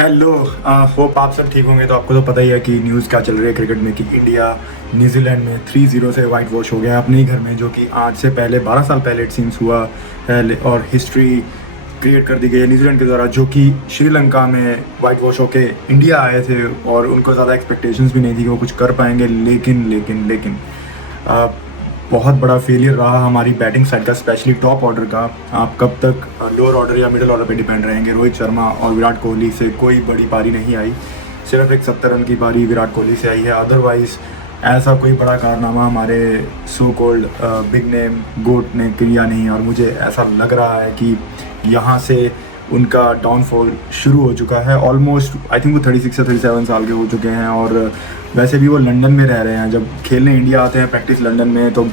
Hello. Hope आप सब ठीक होंगे। तो आपको तो पता ही है कि न्यूज़ क्या चल रही है क्रिकेट में कि इंडिया न्यूजीलैंड में 3-0 से वाइट वॉश हो गया अपने ही घर में, जो कि आज से पहले 12 साल पहले इट सीम्स हुआ है। और हिस्ट्री क्रिएट कर दी गई है न्यूजीलैंड के द्वारा, जो कि श्रीलंका में वाइट वॉश होके इंडिया आए थे और उनको ज़्यादा एक्सपेक्टेशंस भी नहीं थी कि वो कुछ कर पाएंगे। लेकिन बहुत बड़ा फेलियर रहा हमारी बैटिंग साइड का, स्पेशली टॉप ऑर्डर का। आप कब तक लोअर ऑर्डर या मिडिल ऑर्डर पे डिपेंड रहेंगे? रोहित शर्मा और विराट कोहली से कोई बड़ी पारी नहीं आई, सिर्फ एक 70 रन की पारी विराट कोहली से आई है। अदरवाइज़ ऐसा कोई बड़ा कारनामा हमारे सो कॉल्ड बिग नेम गोट ने किया नहीं। और मुझे ऐसा लग रहा है कि यहाँ से उनका डाउनफॉल शुरू हो चुका है। ऑलमोस्ट आई थिंक वो 36 या 37 साल के हो चुके हैं। और वैसे भी वो लंदन में रह रहे हैं। जब खेलने इंडिया आते हैं प्रैक्टिस लंदन में, तो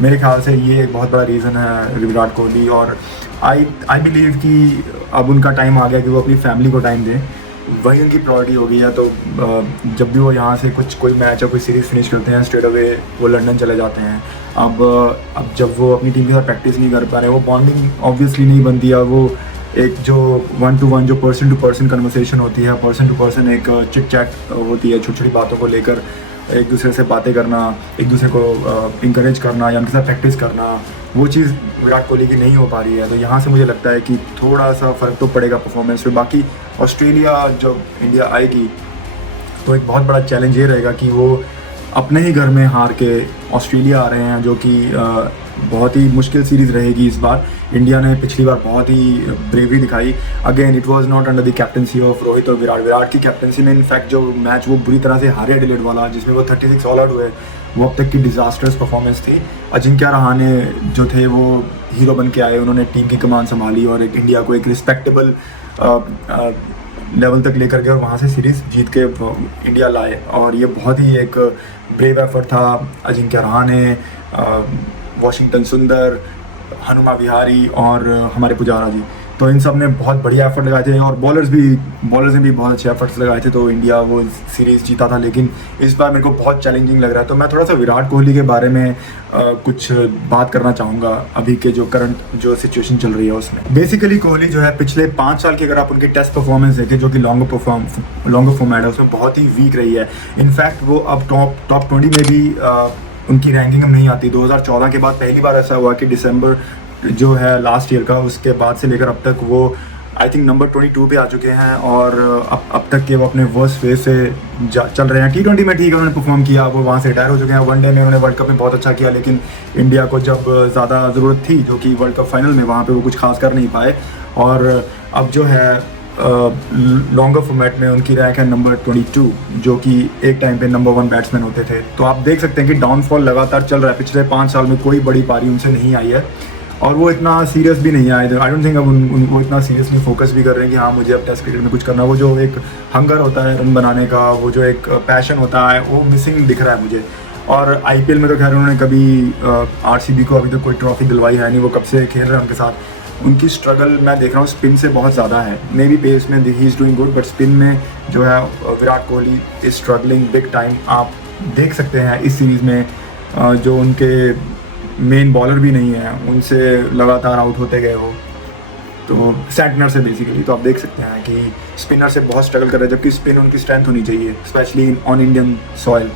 मेरे ख्याल से ये एक बहुत बड़ा रीज़न है विराट कोहली। और आई बिलीव कि अब उनका टाइम आ गया कि वो अपनी फैमिली को टाइम दें, वही उनकी प्रायोरिटी हो गई है। तो जब भी वो यहाँ से कोई मैच या कोई सीरीज़ फिनिश करते हैं, स्ट्रेट अवे वो लंदन चले जाते हैं। अब जब वो अपनी टीम के साथ प्रैक्टिस नहीं कर पा रहे, वो बॉन्डिंग ऑब्वियसली नहीं बनती है। वो एक जो 1-to-1 जो पर्सन टू पर्सन कन्वर्सेशन होती है, पर्सन टू पर्सन एक चिट चैट होती है, छोटी छोटी बातों को लेकर एक दूसरे से बातें करना, एक दूसरे को इंकरेज करना या उनके साथ प्रैक्टिस करना, वो चीज़ विराट कोहली की नहीं हो पा रही है। तो यहाँ से मुझे लगता है कि थोड़ा सा फ़र्क तो पड़ेगा परफॉर्मेंस पे। बाकी ऑस्ट्रेलिया जब इंडिया आएगी तो एक बहुत बड़ा चैलेंज ये रहेगा कि वो अपने ही घर में हार के ऑस्ट्रेलिया आ रहे हैं, जो कि बहुत ही मुश्किल सीरीज़ रहेगी इस बार। इंडिया ने पिछली बार बहुत ही ब्रेवरी दिखाई। Again it was not under the captaincy of Rohit और विराट की कैप्टनसी में इनफैक्ट जो मैच वो बुरी तरह से हारे एडिलेड वाला, जिसमें वो 36 ऑल आउट हुए, वो अब तक की डिज़ास्टर्स परफॉर्मेंस थी। अजिंक्य रहाणे जो थे वो हीरो बन के आए, उन्होंने टीम की कमान संभाली और एक इंडिया को एक रिस्पेक्टेबल लेवल तक लेकर गए और वहाँ से सीरीज़ जीत के इंडिया लाए। और ये बहुत ही एक ब्रेव एफर्ट था अजिंक्य रहाणे, वॉशिंगटन सुंदर, हनुमा विहारी और हमारे पुजारा जी। तो इन सब ने बहुत बढ़िया एफर्ट लगाए थे और बॉलर्स ने भी बहुत अच्छे एफर्ट्स लगाए थे। तो इंडिया वो सीरीज़ जीता था। लेकिन इस बार मेरे को बहुत चैलेंजिंग लग रहा है। तो मैं थोड़ा सा विराट कोहली के बारे में कुछ बात करना चाहूँगा, अभी के जो करंट जो सिचुएशन चल रही है उसमें। बेसिकली कोहली जो है पिछले 5 साल की अगर आप उनकी टेस्ट परफॉर्मेंस देखें, जो कि लॉन्गर फॉर्मेट है, उसमें बहुत ही वीक रही है। इनफैक्ट वो अब टॉप 20 में भी उनकी रैंकिंग में नहीं आती। 2014 के बाद पहली बार ऐसा हुआ कि दिसंबर जो है लास्ट ईयर का, उसके बाद से लेकर अब तक वो आई थिंक नंबर 22 पे आ चुके हैं। और अब तक के वो अपने वर्स्ट फेज से चल रहे हैं। T20 में ठीक है उन्होंने परफॉर्म किया, वो वहाँ से रिटायर हो चुके हैं। वनडे में उन्होंने वर्ल्ड कप में बहुत अच्छा किया, लेकिन इंडिया को जब ज़्यादा ज़रूरत थी, जो कि वर्ल्ड कप फाइनल में, वहाँ पे वो कुछ खास कर नहीं पाए। और अब जो है लॉन्गर फॉर्मेट में उनकी रैंक है नंबर 22, जो कि एक टाइम पे नंबर 1 बैट्समैन होते थे। तो आप देख सकते हैं कि डाउनफॉल लगातार चल रहा है। पिछले 5 साल में कोई बड़ी पारी उनसे नहीं आई है और वो इतना सीरियस भी नहीं आए थे। आई डोंट थिंक अब वो इतना सीरियसली फोकस भी कर रहे हैं कि हाँ मुझे अब टेस्ट क्रिकेट में कुछ करना। वो जो एक हंगर होता है रन बनाने का, वो जो एक पैशन होता है, वो मिसिंग दिख रहा है मुझे। और IPL में तो खैर उन्होंने कभी RCB को अभी तक कोई ट्रॉफी दिलवाई है नहीं। वो कब से खेल रहे हैं उनके साथ। उनकी स्ट्रगल मैं देख रहा हूँ स्पिन से बहुत ज़्यादा है। मे बी पेस में he is doing good, but spin में जो है Virat Kohli is struggling big time. आप देख सकते हैं इस सीरीज़ में जो उनके मेन बॉलर भी नहीं है, उनसे लगातार आउट होते गए वो, तो सेंटनर से बेसिकली। तो आप देख सकते हैं कि स्पिनर से बहुत स्ट्रगल कर रहे हैं, जबकि स्पिन उनकी स्ट्रेंथ होनी चाहिए, स्पेशली ऑन इंडियन सॉइल।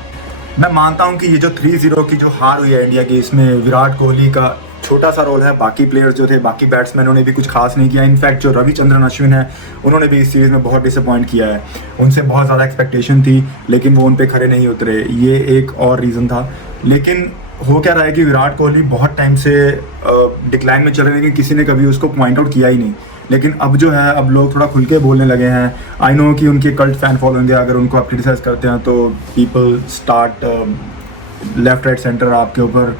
मैं मानता हूं कि ये जो 3-0 की जो हार हुई है इंडिया की, इसमें विराट कोहली का छोटा सा रोल है। बाकी प्लेयर्स जो थे, बाकी बैट्समैनों ने भी कुछ खास नहीं किया। इनफैक्ट जो रविचंद्रन अश्विन है, उन्होंने भी इस सीरीज़ में बहुत डिसअपॉइंट किया है। उनसे बहुत ज़्यादा एक्सपेक्टेशन थी, लेकिन वो उन पे खड़े नहीं उतरे। ये एक और रीज़न था। लेकिन हो क्या रहा है कि विराट कोहली बहुत टाइम से डिक्लाइन में चल रहे हैं, लेकिन किसी ने कभी उसको पॉइंट आउट किया ही नहीं। लेकिन अब जो है, अब लोग थोड़ा खुल के बोलने लगे हैं। आई नो कि उनके कल्ट फैन फॉलोइंग है, अगर उनको आप क्रिटिसाइज करते हैं तो people start left right centre आपके ऊपर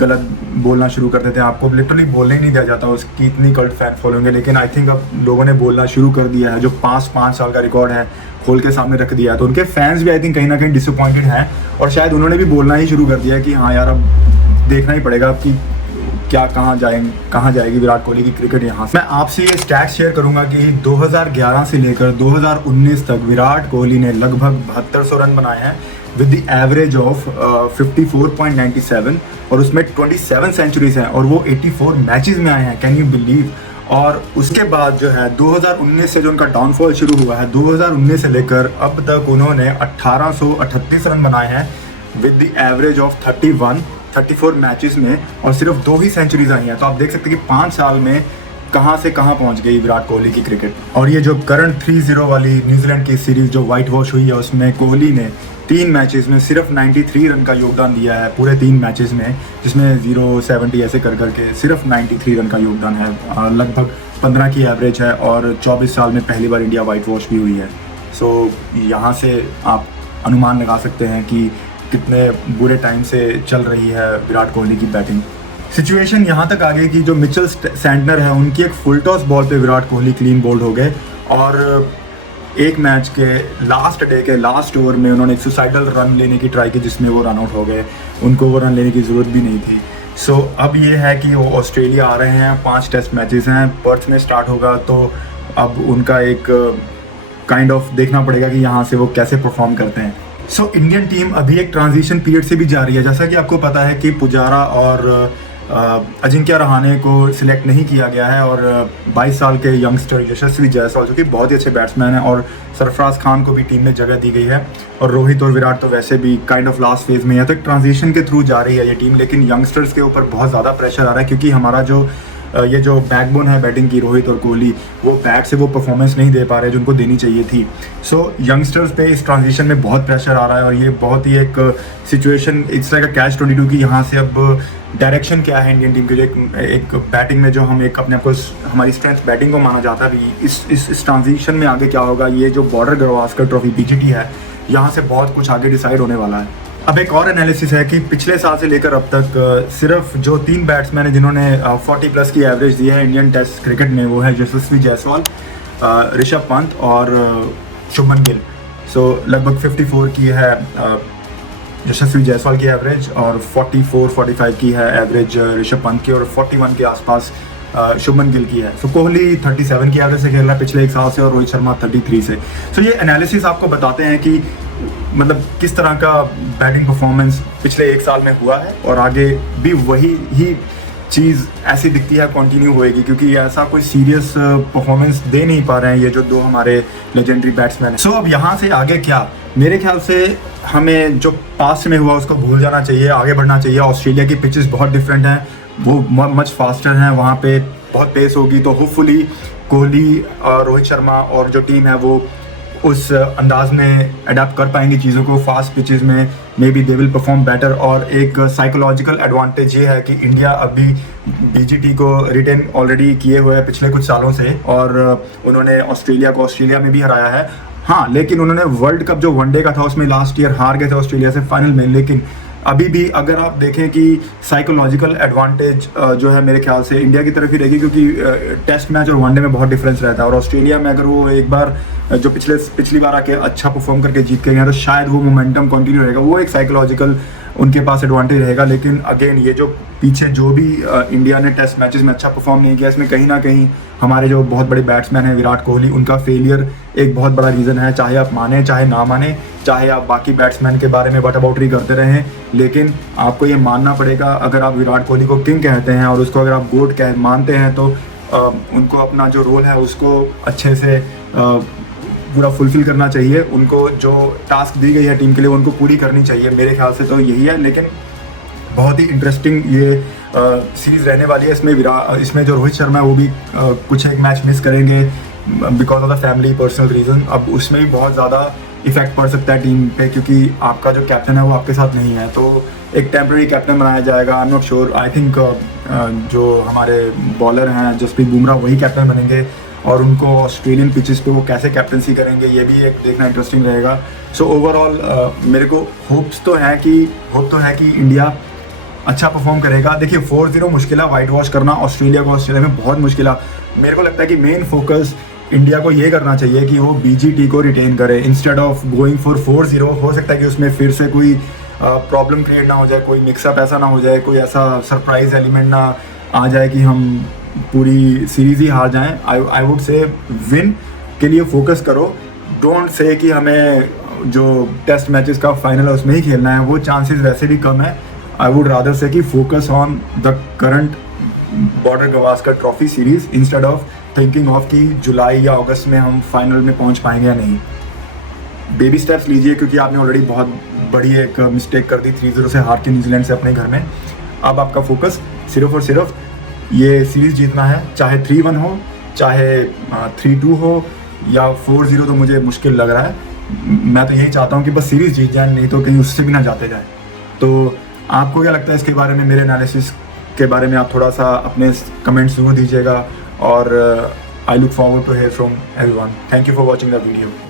गलत बोलना शुरू कर देते हैं। आपको लिटरली बोलने ही नहीं दिया जाता, उसकी इतनी कल्ट फैन फॉलोइंग है। लेकिन आई थिंक अब लोगों ने बोलना शुरू कर दिया है। जो 5 साल का रिकॉर्ड है खोल के सामने रख दिया है, तो उनके फैंस भी आई थिंक कहीं ना कहीं डिसअपॉइंटेड हैं। और शायद उन्होंने भी बोलना ही शुरू कर दिया है कि हाँ यार, अब देखना ही पड़ेगा कि क्या कहाँ जाएगी विराट कोहली की क्रिकेट यहाँ से। मैं आपसे ये स्टैट शेयर करूंगा कि 2011 से लेकर 2019 तक विराट कोहली ने लगभग 7200 रन बनाए हैं विद द एवरेज ऑफ 54.97 और उसमें 27 सेंचुरीज हैं और वो 84 मैचेस में आए हैं। Can you believe? और उसके बाद जो है 2019 से जो उनका डाउनफॉल शुरू हुआ है, 2019 से लेकर अब तक उन्होंने 1838 रन बनाए हैं with the average of 34 matches में, और सिर्फ 2 ही सेंचुरीज आई हैं। तो आप देख सकते हैं कि 5 साल में कहाँ से कहाँ पहुँच गई विराट कोहली की क्रिकेट। और ये जो करंट 3-0 वाली न्यूजीलैंड की सीरीज़ जो वाइट वॉश हुई है, उसमें कोहली ने 3 मैचेस में सिर्फ 93 रन का योगदान दिया है पूरे 3 मैचेस में, जिसमें 0-70 ऐसे कर करके सिर्फ 93 रन का योगदान है। लगभग 15 की एवरेज है और 24 साल में पहली बार इंडिया वाइट वॉश भी हुई है। सो यहाँ से आप अनुमान लगा सकते हैं कि कितने बुरे टाइम से चल रही है विराट कोहली की बैटिंग। सिचुएशन यहाँ तक आ गई कि जो मिचेल सैंटनर है, उनकी एक फुल टॉस बॉल पे विराट कोहली क्लीन बोल्ड हो गए, और एक मैच के लास्ट डे के लास्ट ओवर में उन्होंने एक सुसाइडल रन लेने की ट्राई की, जिसमें वो रन आउट हो गए। उनको वो रन लेने की ज़रूरत भी नहीं थी। सो अब ये है कि वो ऑस्ट्रेलिया आ रहे हैं, 5 टेस्ट मैचेस हैं, पर्थ में स्टार्ट होगा, तो अब उनका एक काइंड ऑफ देखना पड़ेगा कि यहाँ से वो कैसे परफॉर्म करते हैं। सो इंडियन टीम अभी एक ट्रांजिशन पीरियड से भी जा रही है। जैसा कि आपको पता है कि पुजारा और अजिंक्य रहाणे को सिलेक्ट नहीं किया गया है, और 22 साल के यंगस्टर यशस्वी जायसवाल जो कि बहुत ही अच्छे बैट्समैन हैं, और सरफराज खान को भी टीम में जगह दी गई है, और रोहित और विराट तो वैसे भी काइंड ऑफ लास्ट फेज में है। तो एक ट्रांजिशन के थ्रू जा रही है ये टीम, लेकिन यंगस्टर्स के ऊपर बहुत ज़्यादा प्रेशर आ रहा है, क्योंकि हमारा जो ये जो बैकबोन है बैटिंग की, रोहित और कोहली, वो बैट से वो परफॉर्मेंस नहीं दे पा रहे जो उनको देनी चाहिए थी। सो यंगस्टर्स पे इस ट्रांजिशन में बहुत प्रेशर आ रहा है, और ये बहुत ही एक situation, it's like a catch 22 की यहाँ से अब डायरेक्शन क्या है इंडियन टीम के लिए। एक बैटिंग में जो हम एक अपने आप को हमारी स्ट्रेंथ बैटिंग को माना जाता है, अभी इस ट्रांजिशन में आगे क्या होगा। ये जो बॉर्डर गवास्कर ट्रॉफी बीजीटी है, यहाँ से बहुत कुछ आगे डिसाइड होने वाला है। अब एक और एनालिसिस है कि पिछले साल से लेकर अब तक सिर्फ जो 3 बैट्समैन हैं जिन्होंने 40+ की एवरेज दी है इंडियन टेस्ट क्रिकेट में, वो है यशस्वी जायसवाल, ऋषभ पंत और शुभमन गिल। सो लगभग 54 की है यशस्वी जायसवाल की एवरेज, और 44-45 की है एवरेज ऋषभ पंत की, और 41 के आसपास शुभमन गिल की है। सो कोहली 37 की एवरेज से खेल रहा है पिछले 1 साल से, और रोहित शर्मा 33 से। सो ये एनालिसिस आपको बताते हैं कि मतलब किस तरह का बैटिंग परफॉर्मेंस पिछले 1 साल में हुआ है, और आगे भी वही ही चीज़ ऐसी दिखती है कंटिन्यू होएगी, क्योंकि ऐसा कोई सीरियस परफॉर्मेंस दे नहीं पा रहे हैं ये जो 2 हमारे लेजेंडरी बैट्समैन हैं। सो अब यहाँ से आगे क्या, मेरे ख्याल से हमें जो पास्ट में हुआ उसको भूल जाना चाहिए, आगे बढ़ना चाहिए। ऑस्ट्रेलिया की पिचेस बहुत डिफरेंट हैं, वो मच फास्टर हैं, वहाँ पे बहुत पेस होगी। तो होपफुली कोहली और रोहित शर्मा और जो टीम है वो उस अंदाज में अडेप्ट कर पाएंगे चीज़ों को। फास्ट पिचेस में may be they will perform better. और एक साइकोलॉजिकल एडवांटेज ये है कि इंडिया अभी बीजीटी को रिटेन ऑलरेडी किए हुए है पिछले कुछ सालों से, और उन्होंने ऑस्ट्रेलिया को ऑस्ट्रेलिया में भी हराया है। हाँ, लेकिन उन्होंने वर्ल्ड कप जो वनडे का था उसमें लास्ट ईयर हार गए थे ऑस्ट्रेलिया से फाइनल में। लेकिन अभी भी अगर आप देखें कि साइकोलॉजिकल एडवांटेज जो है मेरे ख्याल से इंडिया की तरफ ही रहेगी, क्योंकि टेस्ट मैच और वनडे में बहुत डिफरेंस रहता है। और ऑस्ट्रेलिया में अगर वो एक बार जो पिछली बार आके अच्छा परफॉर्म करके जीत के गए तो शायद वो मोमेंटम कंटिन्यू रहेगा, वो एक साइकोलॉजिकल उनके पास एडवांटेज रहेगा। लेकिन अगेन ये जो पीछे जो भी इंडिया ने टेस्ट मैचेस में अच्छा परफॉर्म नहीं किया, इसमें कहीं ना कहीं हमारे जो बहुत बड़े बैट्समैन हैं विराट कोहली, उनका फेलियर एक बहुत बड़ा रीज़न है। चाहे आप माने चाहे ना माने, चाहे आप बाकी बैट्समैन के बारे में बटाबाउटरी करते रहें, लेकिन आपको ये मानना पड़ेगा, अगर आप विराट कोहली को किंग कहते हैं और उसको अगर आप गोट मानते हैं, तो उनको अपना जो रोल है उसको अच्छे से पूरा फुलफिल करना चाहिए। उनको जो टास्क दी गई है टीम के लिए उनको पूरी करनी चाहिए, मेरे ख्याल से तो यही है। लेकिन बहुत ही इंटरेस्टिंग ये सीरीज़ रहने वाली है। इसमें जो रोहित शर्मा है वो भी कुछ एक मैच मिस करेंगे because of the family personal reason. अब उसमें भी बहुत ज़्यादा इफेक्ट पड़ सकता है टीम पे, क्योंकि आपका जो कैप्टन है वो आपके साथ नहीं है, तो एक टेम्प्रेरी कैप्टन बनाया जाएगा। I am not sure, I think जो हमारे बॉलर हैं जसप्रीत बुमराह वही कैप्टन बनेंगे, और उनको ऑस्ट्रेलियन पिचेस पे वो कैसे कैप्टनसी करेंगे ये भी एक देखना इंटरेस्टिंग रहेगा। सो ओवरऑल मेरे को होप तो है कि इंडिया अच्छा परफॉर्म करेगा। देखिए 4-0 मुश्किल है, वाइट वॉश करना ऑस्ट्रेलिया को ऑस्ट्रेलिया में बहुत मुश्किल है। मेरे को लगता है कि मेन फोकस इंडिया को ये करना चाहिए कि वो बीजीटी को रिटेन करे इंस्टेड ऑफ गोइंग फॉर 4-0। हो सकता है कि उसमें फिर से कोई प्रॉब्लम क्रिएट ना हो जाए, कोई मिक्सअप ऐसा ना हो जाए, कोई ऐसा सरप्राइज एलिमेंट ना आ जाए कि हम पूरी सीरीज़ ही हार जाएं। आई वुड से विन के लिए फोकस करो। डोंट से कि हमें जो टेस्ट मैचेस का फाइनल है उसमें ही खेलना है, वो चांसेस वैसे भी कम है। आई वुड रादर से कि focus on the current border Gavaskar trophy series instead of thinking of कि जुलाई या अगस्त में हम फाइनल में पहुंच पाएंगे या नहीं। बेबी स्टेप्स लीजिए, क्योंकि आपने ऑलरेडी बहुत बड़ी एक मिस्टेक कर दी 3-0 से हार के न्यूजीलैंड से अपने घर में। अब आपका फोकस सिर्फ और सिर्फ ये सीरीज़ जीतना है, चाहे 3-1 हो, चाहे 3-2 हो या 4-0, तो मुझे मुश्किल लग रहा है। मैं तो यही चाहता हूँ कि बस सीरीज़ जीत जाए, नहीं तो कहीं उससे भी ना जाते जाए। तो आपको क्या लगता है इसके बारे में, मेरे एनालिसिस के बारे में आप थोड़ा सा अपने कमेंट्स ज़रूर दीजिएगा। और I look forward to hear from everyone. Thank you for watching the video.